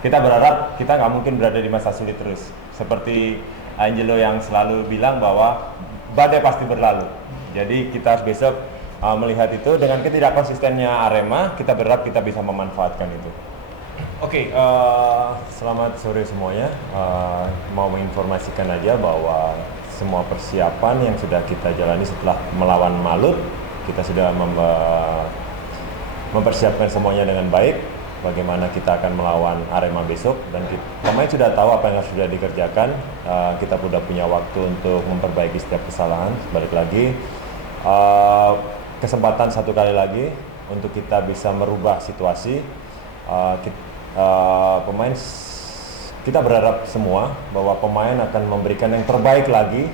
Kita berharap kita nggak mungkin berada di masa sulit terus. Seperti Angelo yang selalu bilang bahwa badai pasti berlalu. Jadi kita harus besok melihat itu dengan ketidakkonsistennya Arema, kita berharap kita bisa memanfaatkan itu. Oke, selamat sore semuanya. Mau menginformasikan aja bahwa semua persiapan yang sudah kita jalani setelah melawan Malut, kita sudah mempersiapkan semuanya dengan baik. Bagaimana kita akan melawan Arema besok, dan pemain sudah tahu apa yang harus sudah dikerjakan. Kita sudah punya waktu untuk memperbaiki setiap kesalahan. Balik lagi, kesempatan satu kali lagi untuk kita bisa merubah situasi. Pemain, kita berharap semua bahwa pemain akan memberikan yang terbaik lagi,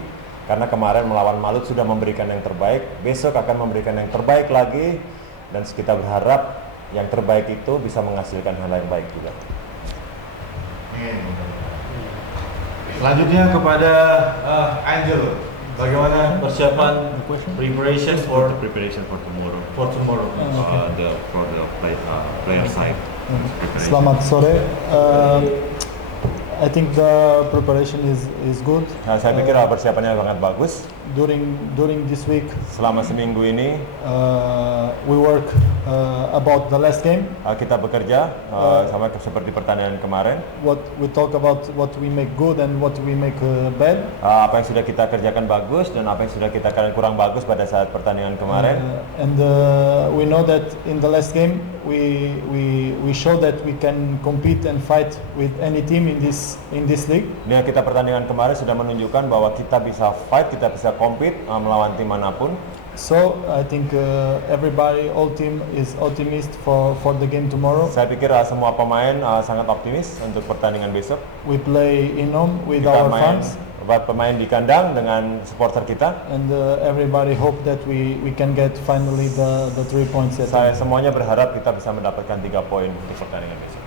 karena kemarin melawan Malut sudah memberikan yang terbaik. Besok akan memberikan yang terbaik lagi, dan kita berharap yang terbaik itu bisa menghasilkan hal yang baik juga. Selanjutnya kepada Angel, bagaimana persiapan preparation for tomorrow. For tomorrow. For the player side. Selamat sore. I think the preparation is good. Nah, saya pikir persiapannya sangat bagus. During this week, selama seminggu ini, we work about the last game. Kita bekerja sama seperti pertandingan kemarin. What we talk about, what we make good and what we make bad. Apa yang sudah kita kerjakan bagus dan apa yang sudah kita kerjakan kurang bagus pada saat pertandingan kemarin. And we know that in the last game we show that we can compete and fight with any team in this league. Nah, kita pertandingan kemarin sudah menunjukkan bahwa kita bisa fight, kita bisa compete melawan tim manapun. So I think everybody, all team is optimist for the game tomorrow. Saya pikir semua pemain sangat optimis untuk pertandingan besok. We play in home with kita our fans. Pemain di kandang dengan supporter kita. And everybody hope that we can get finally the 3 points. Saya semuanya berharap kita bisa mendapatkan 3 poin untuk pertandingan besok.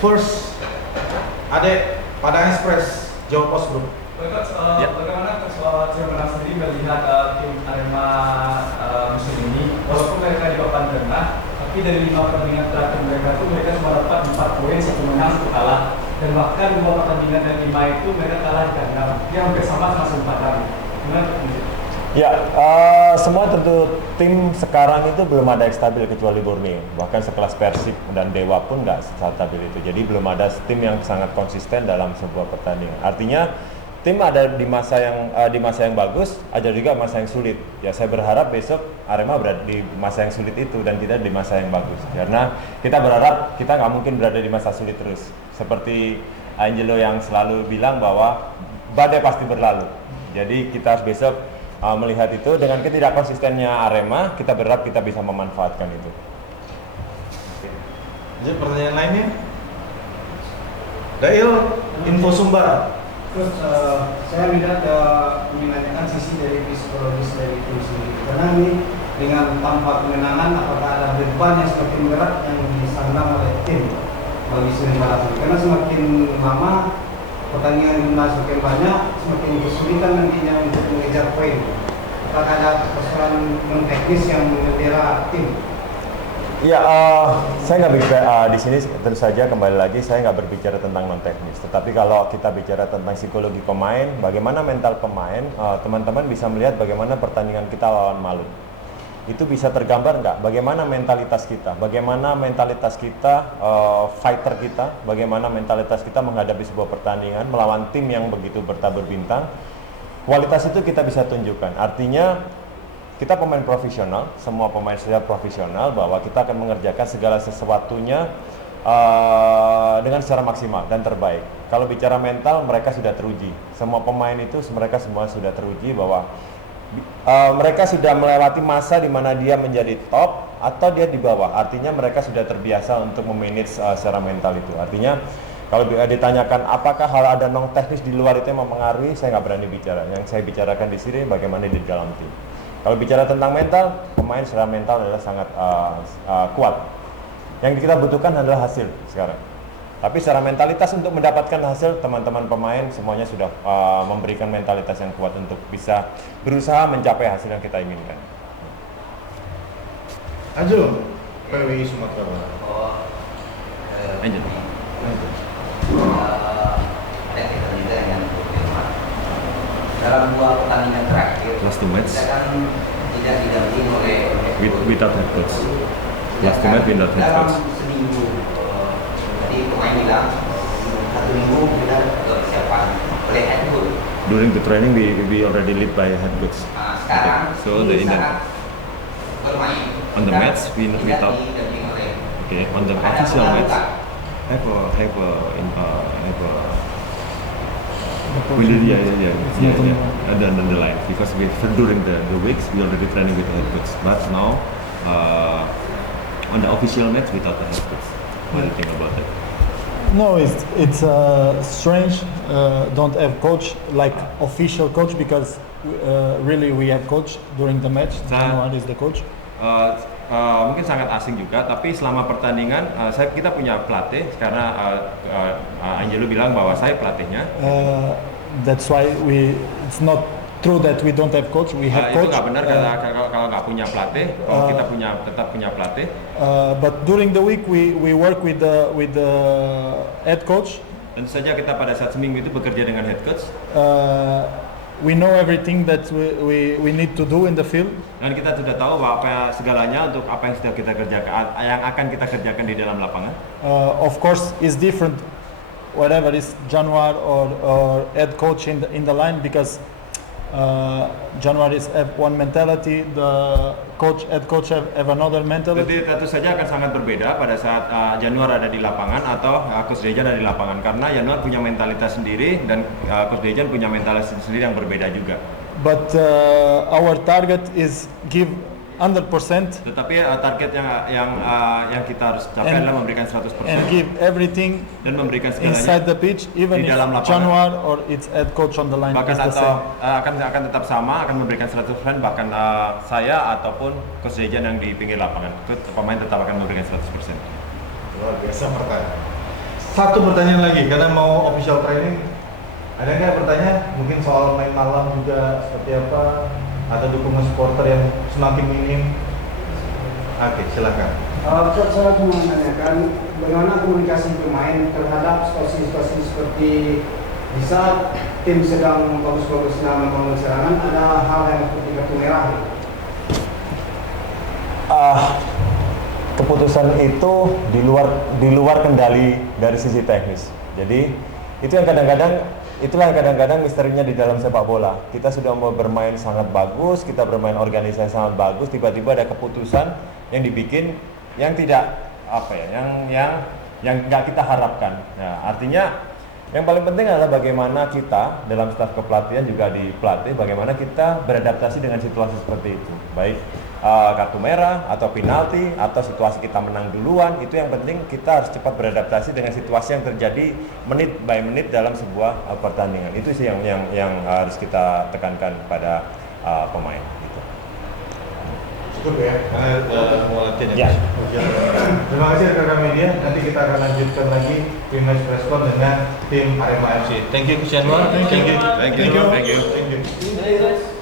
First, Ade, Padang Express, Jawa Post Group. Bagaimana Chairman sendiri melihat tim Arema musim ini, walaupun mereka di papan tengah, tapi dari 5 pertandingan terakhir mereka cuma dapat 4 poin, 1 menang, 1 kalah, dan bahkan 2 pertandingan dari 5 itu mereka kalah di kandang, yang hampir sama 4 kali. Gimana? Ya, semua tentu tim sekarang itu belum ada yang stabil kecuali Borneo. Bahkan sekelas Persib dan Dewa pun nggak stabil itu. Jadi belum ada tim yang sangat konsisten dalam sebuah pertandingan. Artinya tim ada di masa yang bagus, ada juga masa yang sulit. Ya, saya berharap besok Arema berada di masa yang sulit itu dan tidak di masa yang bagus. Karena kita berharap kita nggak mungkin berada di masa sulit terus. Seperti Angelo yang selalu bilang bahwa badai pasti berlalu. Jadi kita harus besok melihat itu dengan ketidakkonsistennya Arema, kita berharap kita bisa memanfaatkan itu. Jadi pertanyaan lainnya, Dail, info Sumbar. Terus saya lihat menanyakan sisi dari psikologis dari tim sendiri, karena ini dengan tanpa kemenangan apakah ada beban yang semakin berat yang disandang oleh tim bagi Senin Malam, karena semakin lama pertandingan jumlah semakin banyak, semakin kesulitan nantinya untuk mengejar poin. Apakah ada persoalan non teknis yang membela tim? Ya, saya nggak bicara di sini tentu saja kembali lagi saya nggak berbicara tentang non teknis. Tetapi kalau kita bicara tentang psikologi pemain, bagaimana mental pemain, teman-teman bisa melihat bagaimana pertandingan kita lawan Malut. Itu bisa tergambar nggak? Bagaimana mentalitas kita? Bagaimana mentalitas kita, fighter kita? Bagaimana mentalitas kita menghadapi sebuah pertandingan melawan tim yang begitu bertabur bintang? Kualitas itu kita bisa tunjukkan. Artinya kita pemain profesional, semua pemain sudah profesional bahwa kita akan mengerjakan segala sesuatunya dengan secara maksimal dan terbaik. Kalau bicara mental, mereka sudah teruji. Semua pemain itu mereka semua sudah teruji bahwa mereka sudah melewati masa di mana dia menjadi top atau dia di bawah. Artinya mereka sudah terbiasa untuk memanage secara mental itu. Artinya kalau ditanyakan apakah hal ada non teknis di luar itu yang mempengaruhi, saya nggak berani bicara. Yang saya bicarakan di sini bagaimana di dalam tim. Kalau bicara tentang mental, pemain secara mental adalah sangat kuat. Yang kita butuhkan adalah hasil sekarang. Tapi secara mentalitas untuk mendapatkan hasil, teman-teman pemain semuanya sudah memberikan mentalitas yang kuat untuk bisa berusaha mencapai hasil yang kita inginkan. Anjul, PWI Sumatera Barat. Lanjut. Ada kita juga yang dalam 2 pertandingan terakhir Last 2 match. kita kan tidak didampingi oleh Without head coach. Last 2 match without head dalam coach. seminggu. Jadi pemain bilang 1 minggu kita persiapan oleh head coach. During the training we already lead by head coach. Sekarang So the ini in the saat bermain on the dan match we tidak thought didampingi oleh okay on the ada official match pengaruh. have a on the line because during the weeks we already training with the head coach, but now on the official match without the head coach. What do you think about that? No, it's strange. Don't have coach like official coach because really we have coach during the match. Januar is the coach. Mungkin sangat asing juga, tapi selama pertandingan kita punya pelatih karena Angelo bilang bahwa saya pelatihnya. That's why it's not true that we don't have coach. We have Itu coach. nggak benar kalau nggak punya pelatih. Kalau kita tetap punya pelatih. But during the week we work with the head coach. Tentu saja kita pada saat seminggu itu bekerja dengan head coach. We know everything that we need to do in the field. Dan kita sudah tahu bahwa segalanya untuk apa yang sudah kita kerjakan, yang akan kita kerjakan di dalam lapangan. Of course, it's different, whatever is Januar or head coach in the line because Januar is have one mentality, the head coach have another mentality. Jadi tentu saja akan sangat berbeda pada saat Januar ada di lapangan atau Coach Dejan ada di lapangan karena Januar punya mentalitas sendiri dan Coach Dejan punya mentalitas sendiri yang berbeda juga. But our target is give 100% Tetapi target yang kita harus capai adalah memberikan 100% and give everything dan memberikan segalanya inside the pitch, even di if dalam lapangan. Januar or its head coach on the line Bahkan is the atau same. akan tetap sama, akan memberikan 100% bahkan saya ataupun Coach Dejan yang di pinggir lapangan, pemain tetap akan memberikan 100%. Luar biasa pertanyaan. Satu pertanyaan lagi karena mau official training. Ada nggak pertanyaan? Mungkin soal main malam juga seperti apa? Atau dukungan supporter yang semakin minim? Oke, silakan. Saya cuma menanyakan bagaimana komunikasi pemain terhadap situasi-situasi seperti di saat tim sedang bagus-bagus dalam membangun serangan ada hal yang seperti kartu merah. Keputusan itu di luar kendali dari sisi teknis. Jadi itulah yang kadang-kadang misterinya di dalam sepak bola. Kita sudah mau bermain sangat bagus, kita bermain organisasi sangat bagus, tiba-tiba ada keputusan yang dibikin yang tidak yang nggak kita harapkan. Nah, artinya yang paling penting adalah bagaimana kita dalam staf kepelatihan juga di pelatih, bagaimana kita beradaptasi dengan situasi seperti itu. Baik kartu merah atau penalti atau situasi kita menang duluan, itu yang penting kita harus cepat beradaptasi dengan situasi yang terjadi menit by menit dalam sebuah pertandingan. Itu sih yang harus kita tekankan pada pemain. Gitu. Cukup ya, karena mau latihan Ya. Terima kasih rekan media. Nanti kita akan lanjutkan lagi tim match preskon dengan tim Arema FC. Thank you Coach Januar. Thank you. Thank you. Thank you.